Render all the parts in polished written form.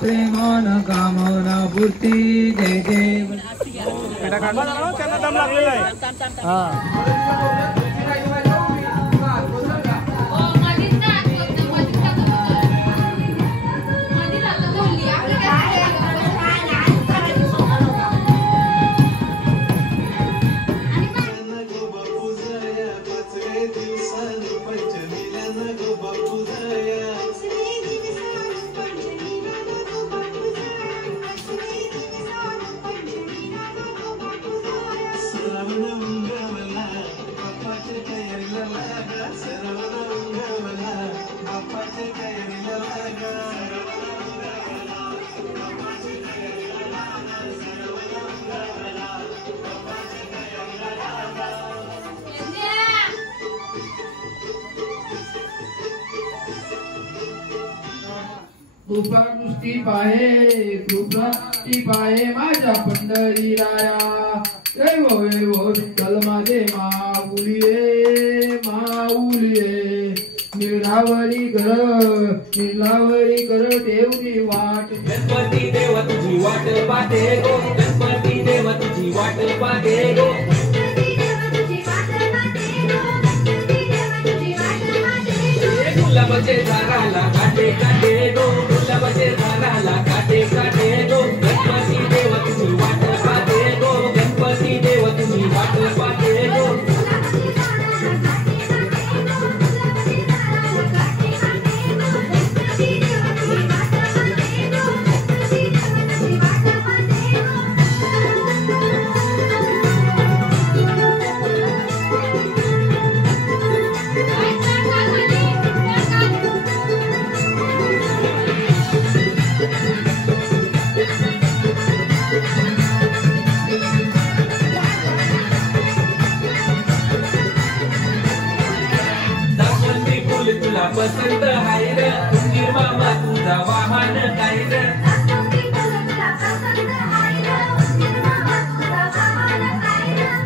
प्रेमान कामना पूर्ती जय देव त्यांना दम लागलेला आहे. कृपा दृष्टी पाहे माझ्या पंढरी राया देव विठ्ठल माझे माऊलिये निरावरी कर देवनी वाट गणपती देव तुझी वाट पाहते गो गणपती देव तुझी वाट पाहते गो गुलाबाचे झाडाला काटे काटे गो गुलाबाचे झाडाला काटे काटे गो गणपती देव तुझी वाट पाहते गो गणपती देव तुझी वाट पाहते गो पसंत हाय रे तुझी मामा तुझा वाहन काय रे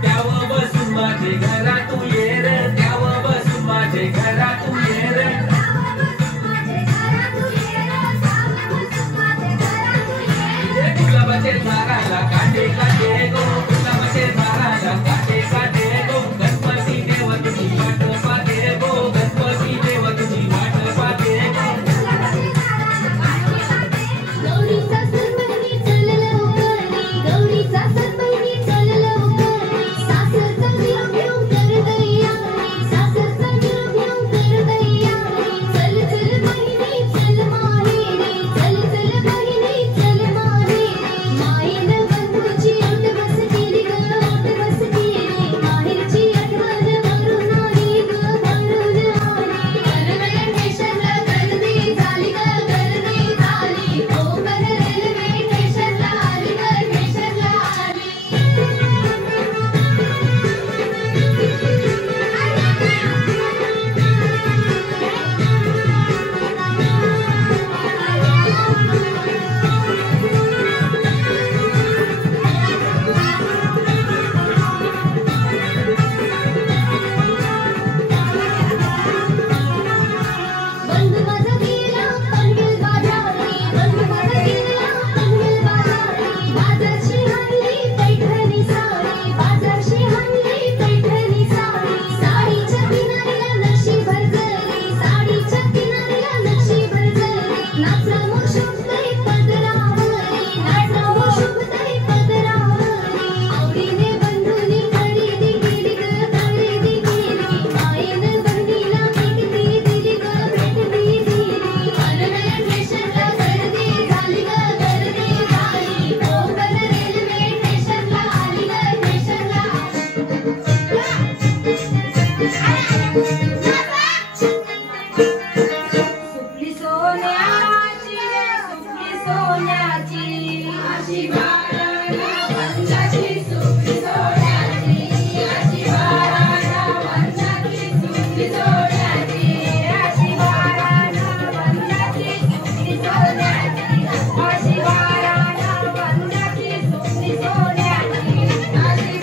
त्यावर बसून माझे घरात तू ये रे त्यावर बसून माझे घरात तू ये रे गुलाबाचे झाडाला काटे काटे गो गुलाबाचे झाडाला काटे काटे गो गणपती देव तुझी वाट पाहते गो गणपती देव तुझी वाट पाहते गौरीचा सरबणी चललो करी गौरीचा सरबणी चललो करी सासरचा जीव घेऊन कर दैया सासरचा जीव घेऊन कर दैया चल चल बहिणी चल माहेरी चल चल बहिणी चल माहेरी मायेनं बंधूची ओट बस केली ग ओट बस केली माहेरची आठवण भरून आली ग भरून आली करवल्या स्टेशनला गर्दी झाली ग गर्दी झाली ओ कर रेल्वे स्टेशनला आली ग स्टेशनला आली बंधू माझा गेला पंढील बाजारी बंधू माझा गेला पंढील बाजारी बाजारशी हल्ली पैठणी साडी बाजारशी हल्ली पैठणी साडी साडीच्या किनारीला नक्षी भरजरी साडीच्या किनारीला नक्षी भरजरी नाचला मग शुभतरी पदरावरी नाचला मग शुभतरी पदरावरी आवडीने बंधूनी खरेदी केली ग खरेदी केली मायेनं बहिणीला भेट दिली ग भेट दिली करवल्या स्टेशनला गर्दी झाली ग गर्दी झाली ओ कर रेल्वे स्टेशनला आली ग स्टेशनला सुपली सोन्याची अशी बाळाला वंदाची सुपली सोन्याची अशी बाळाला वंदाची सुपली सोन्याची अशी बाळाला वंदाची सुपली सोन्याची अशी बाळाला वंदाची सुपली सोन्याची अशी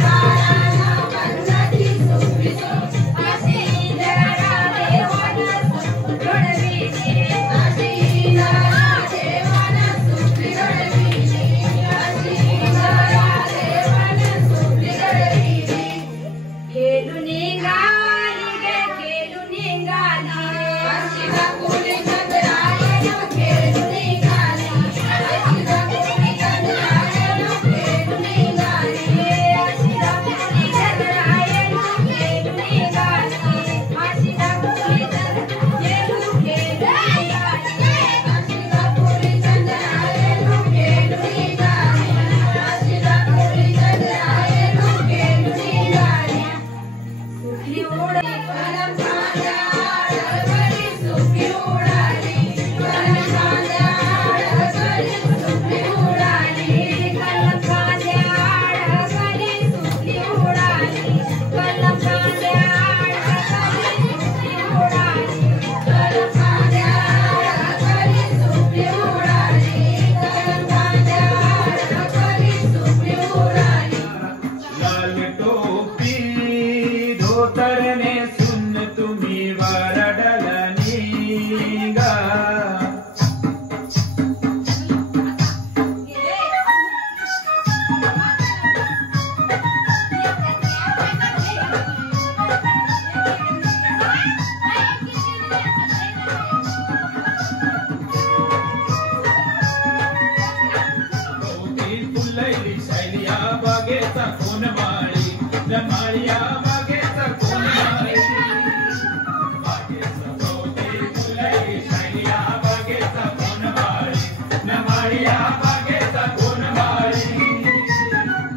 माळिया बागेचा कोण माळी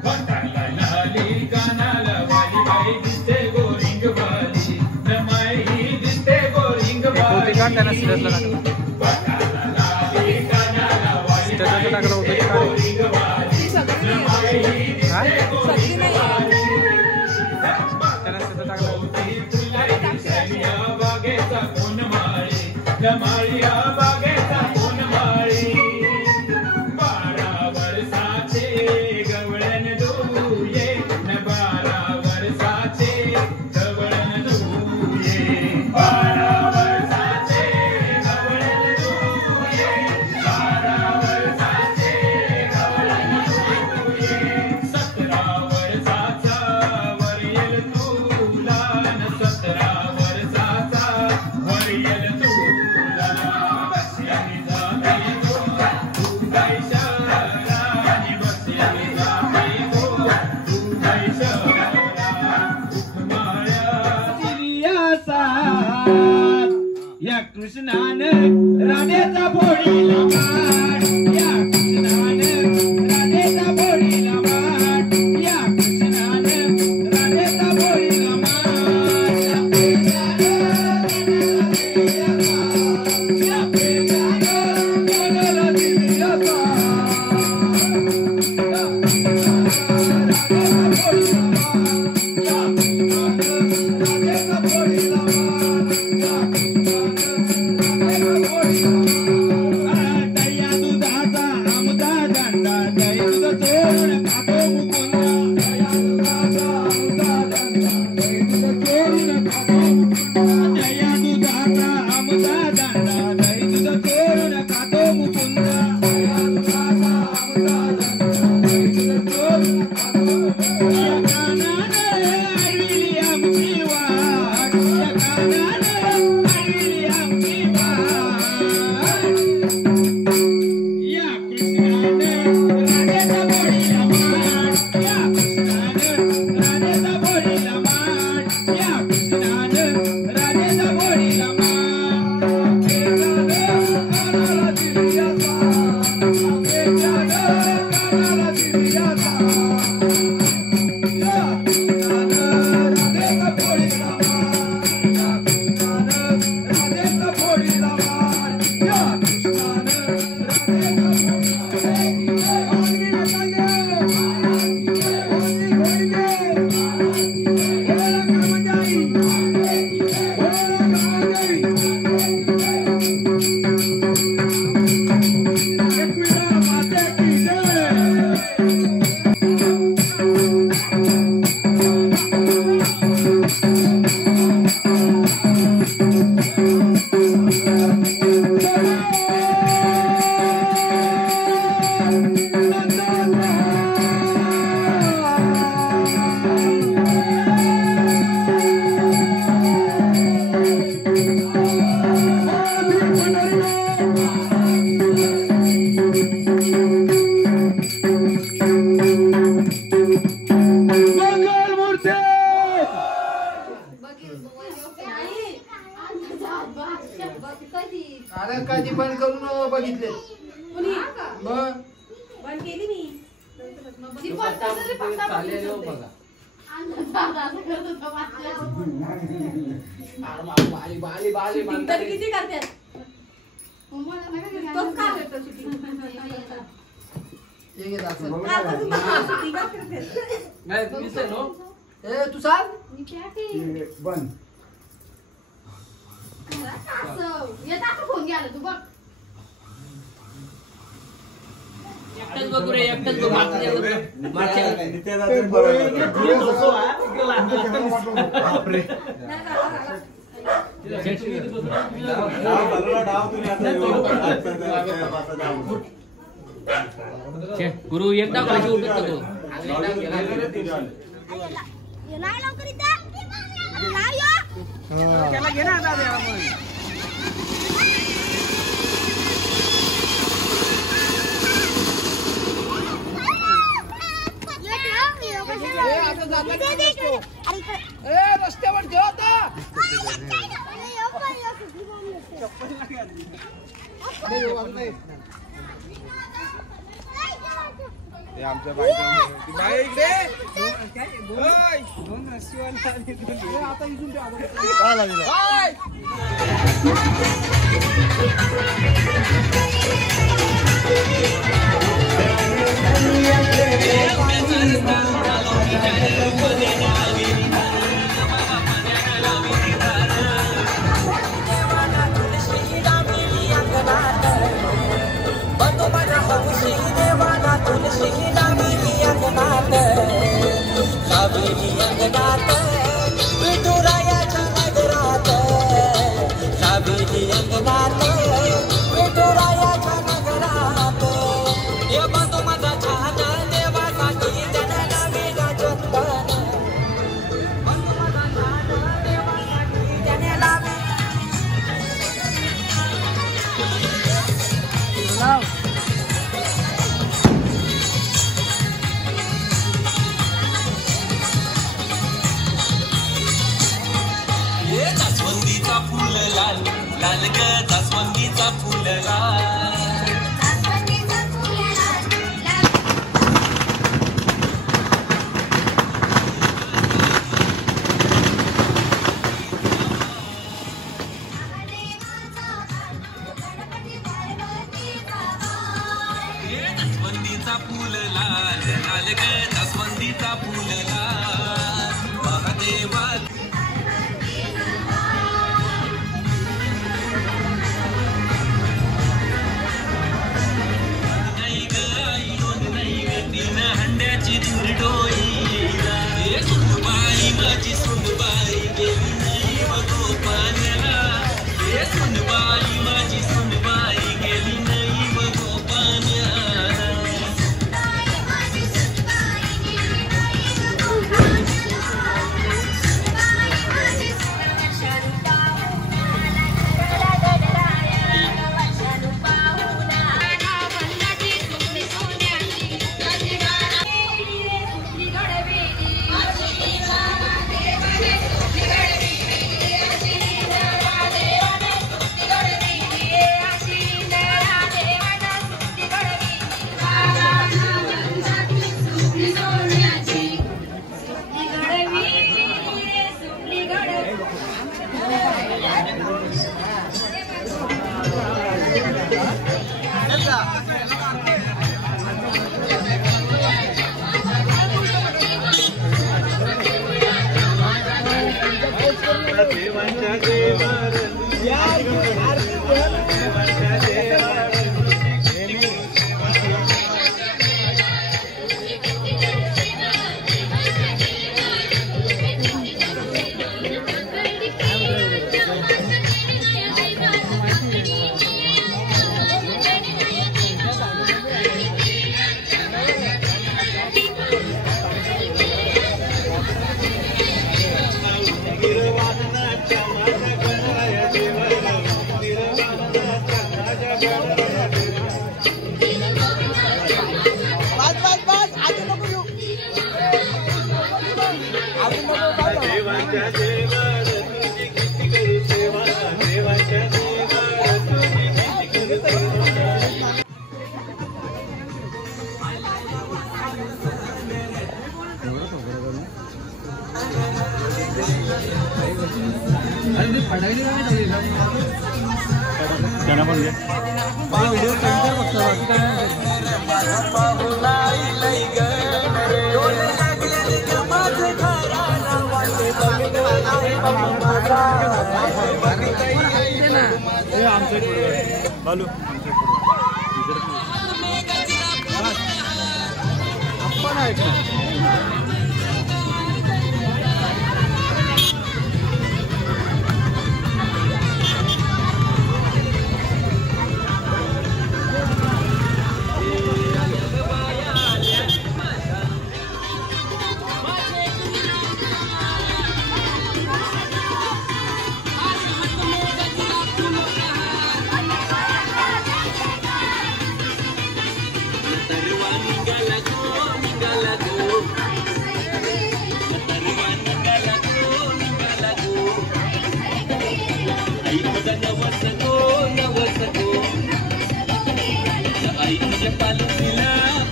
वटाला लाली कानाला वाली बाई दिसते गोरिंग वाली नमाई दिसते गोरिंग वाली वटाला लाली कानाला वाली बाई दिसते गोरिंग वाली नमाई दिसते गोरिंग वाली बागेचा कोण माळी माळिया बागेचा कोण माळी 12 वर्षाचे गवळण दुये 12 वर्षाचे गवळण दुये 12 वर्षाचे गवळण दुये 12 वर्षाचे गवळण दुये 17 वर्षाचा वरील तुला 17 वर्षाचा वरील तुला बस्यानी जाते गो तू गाय शहरानी बस्यानी जाते गो तू गाय शहरा माया साथ या कृष्णानं राधेचा फोडीला मार या कृष्णानं राधेचा फोडीला मार या कृष्णानं राधेचा फोडीला अरे कधी बंद करून बघितले बंद केली मी किती करतात तू सांग बंद फोन घ्यायला तू बघ एकटंच बघू रे एकटंच बघू गुरु एकदा कशी उठत तो नाही लवकर इथे त्याला घे ना दादा आपण रस्त्यावर ठेव आता आमच्या बाई इकडे दोन रस्सीवाले आता इथून जास्वंदीचा फुल लाल लाल ग जास्वंदीचा फुल लाल जास्वंदीचा फुल लाल लाल ग जास्वंदीचा फुल लाल महादेवा हंड्याची धुरडोई सुनबाई माझी सुनबाई गेली नाही बघो पाण्याला सुनबाई माझी सुनबाई गेली नाही बघो पाण्याला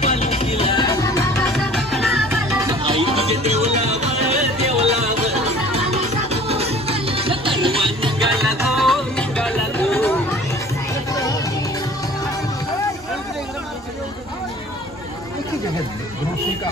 पालखीला जगत में भरोसे का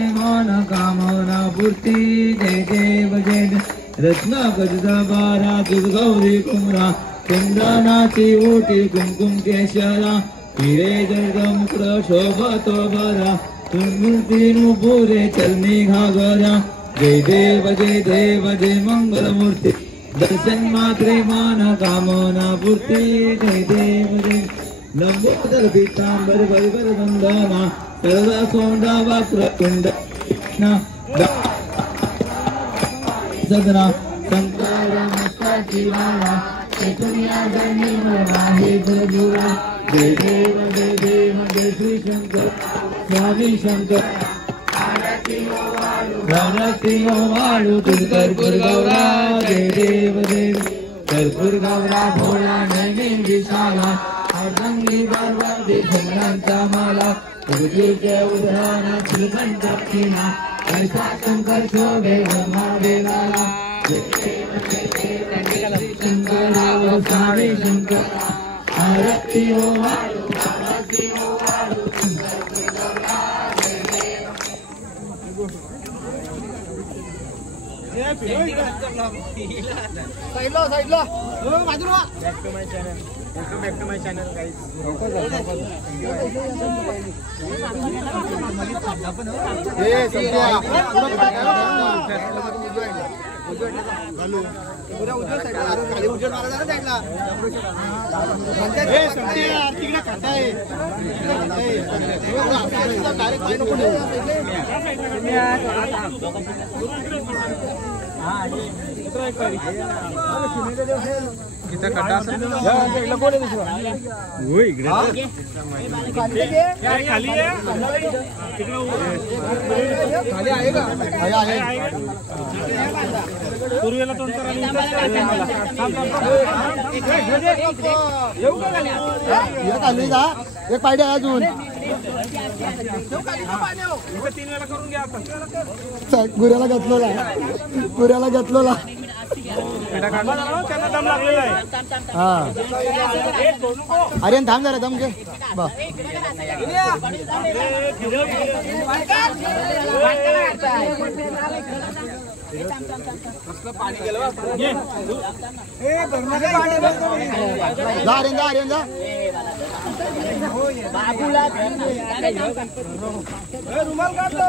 समाधान कामना पूर्ती जय देव जय रत्न गजदाबारा दुर्गौरी कुमरा कुंदनाची ओटी कुमकुम केशरा हिरे जर्ग मुकुट शोभतो बरा मूर्ती नुपुरे चलनी घागरा जय देव जय मंगल मूर्ती दर्शन मात्रे मान कामना पूर्ती जय देव जय लंबोदर पीतांबर बलबर वंदना सर्व सोंडा वक्र कुंड सदना शंकर मुक्ताची वाला चतुर्या जनी महे प्रभुरा जय देव जय श्री शंकर स्वामी शंकर आरती हो वाळू कर्पूर गौरा जय देव कर्पूर गौरा भोळा नैवेद्य विशाला अर्धंगी पार्वती भुवनांचा माला गुरुजीच्या उदाहरणा श्रीमंत किना ऐसा शंकर शोभे ब्रह्मादेवाला शंकर देव स्वामी शंकर आरती हो वाळू साईडला साईडला बाजूला Back to my channel, guys. हा इथं खड्डा असेल खाली आहे का आहे पूर्वेला तोंड एक आली का एक पायडे आहे अजून 3 वेळा करून घ्या आता गुऱ्याला घेतलेला त्यांना दम लागलेला आहे हा अरे थांब जरा दम घे बा जा रे जा रुमाल काढतो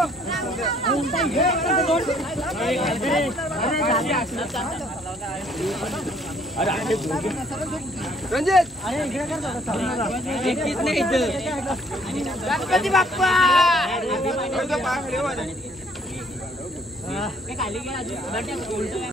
रणजित गणपती बाप्पा